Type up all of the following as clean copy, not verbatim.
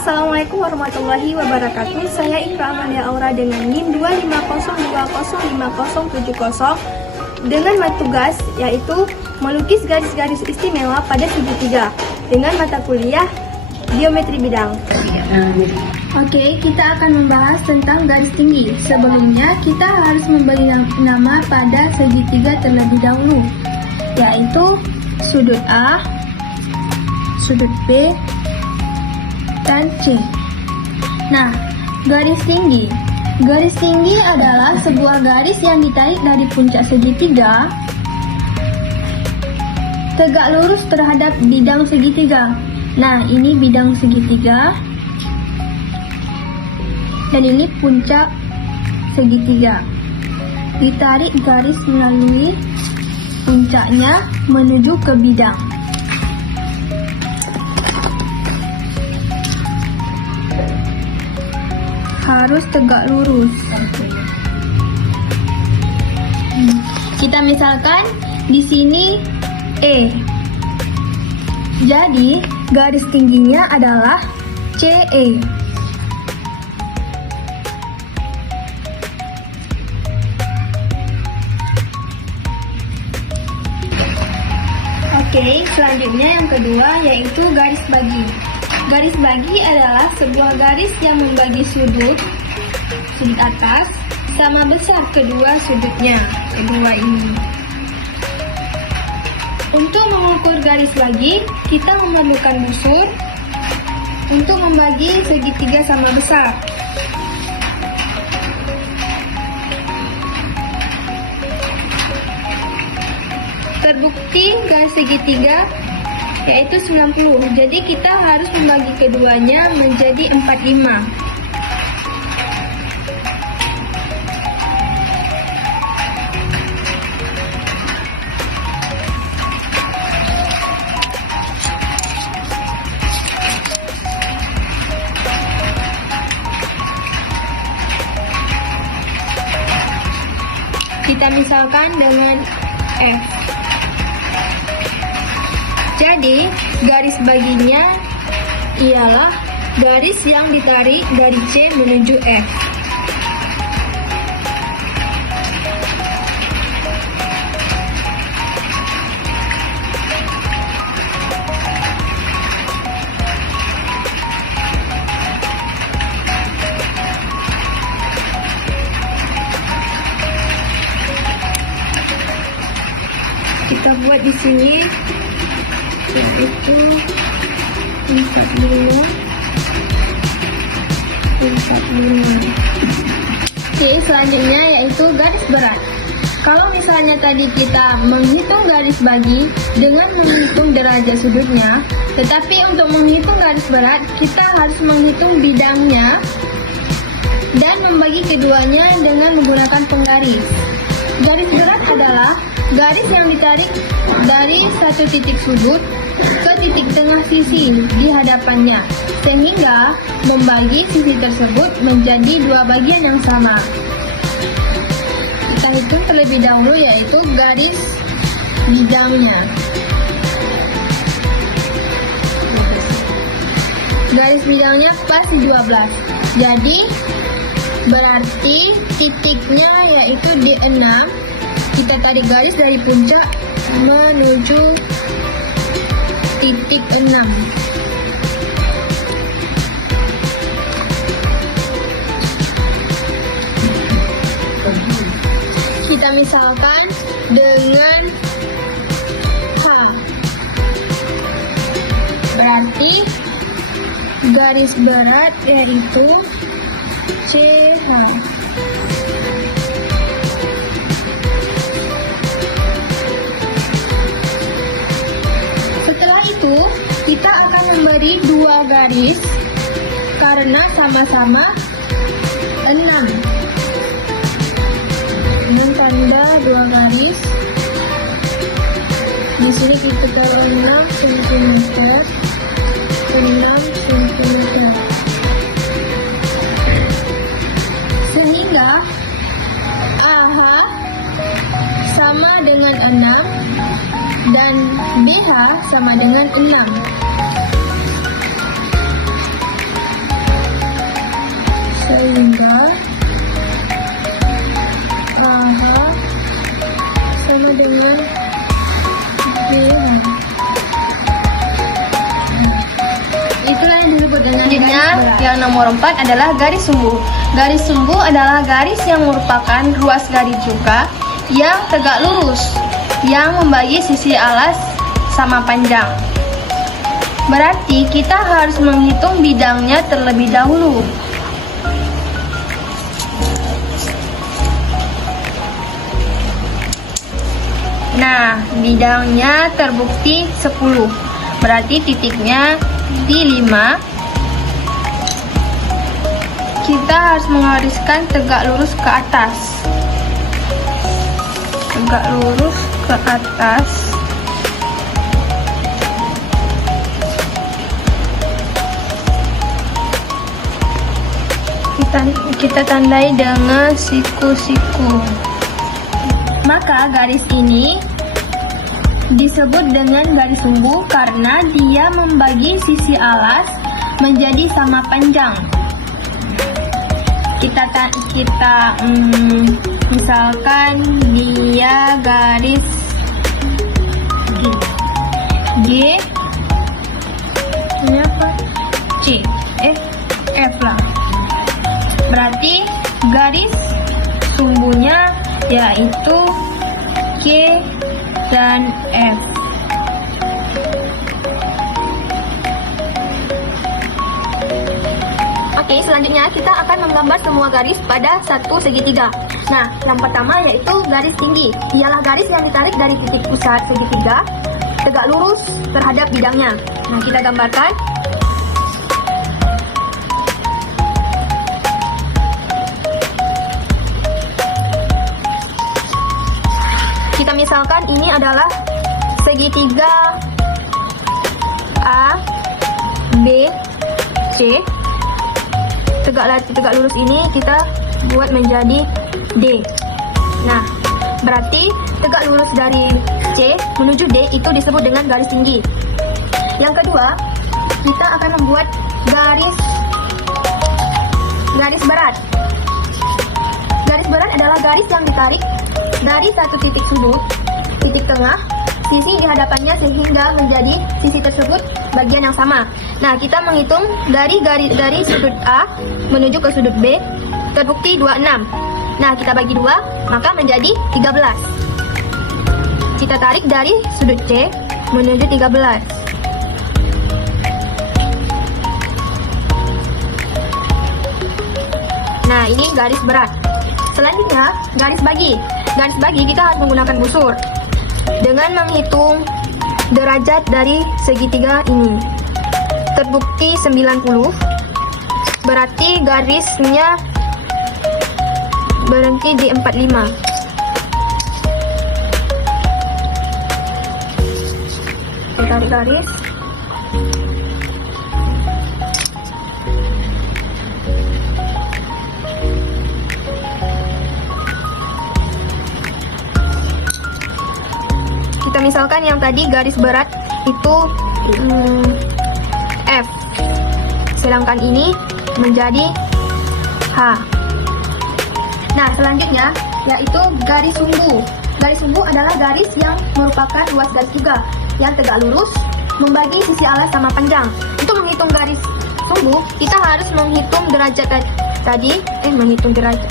Assalamualaikum warahmatullahi wabarakatuh. Saya Ikra Amalia Aura dengan NIM 250205070 dengan mata tugas yaitu melukis garis-garis istimewa pada segitiga dengan mata kuliah geometri bidang. Oke, kita akan membahas tentang garis tinggi. Sebelumnya, kita harus memberi nama pada segitiga terlebih dahulu, yaitu sudut A, sudut B, dan C. Nah, garis tinggi. Garis tinggi adalah sebuah garis yang ditarik dari puncak segitiga tegak lurus terhadap bidang segitiga. Nah, ini bidang segitiga dan ini puncak segitiga. Ditarik garis melalui puncaknya menuju ke bidang. Harus tegak lurus. Kita misalkan di sini E. Jadi garis tingginya adalah CE. Oke, selanjutnya yang kedua yaitu garis bagi. Garis bagi adalah sebuah garis yang membagi sudut atas sama besar kedua sudutnya, kedua ini. Untuk mengukur garis bagi, kita memerlukan busur untuk membagi segitiga sama besar. Terbukti garis segitiga yaitu 90. Jadi kita harus membagi keduanya menjadi 45. Kita misalkan dengan F. Jadi, garis baginya ialah garis yang ditarik dari C menuju F. Kita buat di sini. Itu 45. Oke, selanjutnya yaitu garis berat. Kalau misalnya tadi kita menghitung garis bagi dengan menghitung derajat sudutnya, tetapi untuk menghitung garis berat kita harus menghitung bidangnya dan membagi keduanya dengan menggunakan penggaris. Garis berat adalah garis yang ditarik dari satu titik sudut ke titik tengah sisi di hadapannya, sehingga membagi sisi tersebut menjadi dua bagian yang sama. Kita hitung terlebih dahulu yaitu garis bidangnya. Garis bidangnya pas 12. Jadi berarti titiknya yaitu D6. Kita tarik garis dari puncak menuju titik 6. Kita misalkan dengan H. Berarti garis berat yaitu CH. Kita akan memberi dua garis karena sama-sama 6 dengan tanda dua garis. Di sini kita taruh 6 cm, 6 cm, sehingga AH sama dengan 6 dan BH sama dengan 6. sehingga AH sama dengan B1. Itulah yang disebut dengan Selanjutnya, yang nomor 4 adalah garis sumbu. Garis sumbu adalah garis yang merupakan ruas garis juga yang tegak lurus, yang membagi sisi alas sama panjang. Berarti kita harus menghitung bidangnya terlebih dahulu. Nah, bidangnya terbukti 10. Berarti titiknya di 5. Kita harus menggariskan tegak lurus ke atas. Tegak lurus ke atas. Kita tandai dengan siku-siku. Maka garis ini disebut dengan garis sumbu karena dia membagi sisi alas menjadi sama panjang. Kita misalkan dia garis G, ini apa? C, F lah. Berarti garis sumbunya yaitu K dan F. Oke, selanjutnya kita akan menggambar semua garis pada satu segitiga. Nah, yang pertama yaitu garis tinggi. Ialah garis yang ditarik dari titik pusat segitiga tegak lurus terhadap bidangnya. Nah, kita gambarkan. Kita misalkan ini adalah segitiga A, B, C. Tegak lurus ini kita buat menjadi D. Nah, berarti tegak lurus dari C menuju D itu disebut dengan garis tinggi. Yang kedua, kita akan membuat garis berat. Garis berat adalah garis yang ditarik dari satu titik sudut, titik tengah, sisi di hadapannya sehingga menjadi sisi tersebut bagian yang sama. Nah, kita menghitung dari sudut A menuju ke sudut B, terbukti 26. Nah, kita bagi 2, maka menjadi 13. Kita tarik dari sudut C menuju 13. Nah, ini garis berat. Selanjutnya, garis bagi. Garis bagi kita harus menggunakan busur dengan menghitung derajat dari segitiga ini. Terbukti 90. Berarti garisnya berhenti di 45. Kita tarik garis. Kita misalkan yang tadi garis berat itu F, sedangkan ini menjadi H. Nah, selanjutnya yaitu garis sumbu. Garis sumbu adalah garis yang merupakan ruas garis juga yang tegak lurus membagi sisi alas sama panjang. Untuk menghitung garis sumbu, kita harus menghitung derajat tadi, menghitung derajat.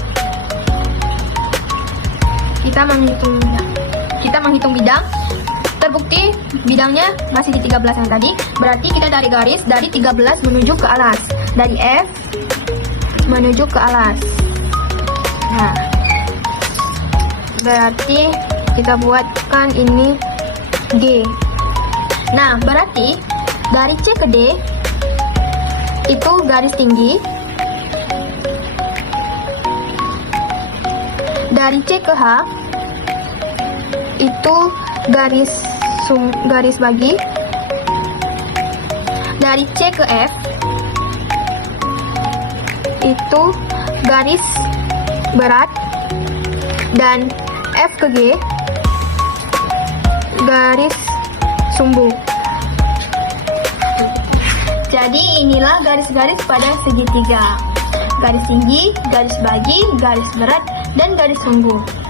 Kita menghitung bidang. Terbukti bidangnya masih di 13 yang tadi. Berarti kita tarik garis dari 13 menuju ke alas. Dari F menuju ke alas. Nah, berarti kita buatkan ini G. Nah, berarti dari C ke D itu garis tinggi. Dari C ke H itu garis bagi. Dari C ke F itu garis berat, dan F ke G garis sumbu. Jadi inilah garis-garis pada segitiga. garis tinggi, garis bagi, garis berat, dan garis sungguh.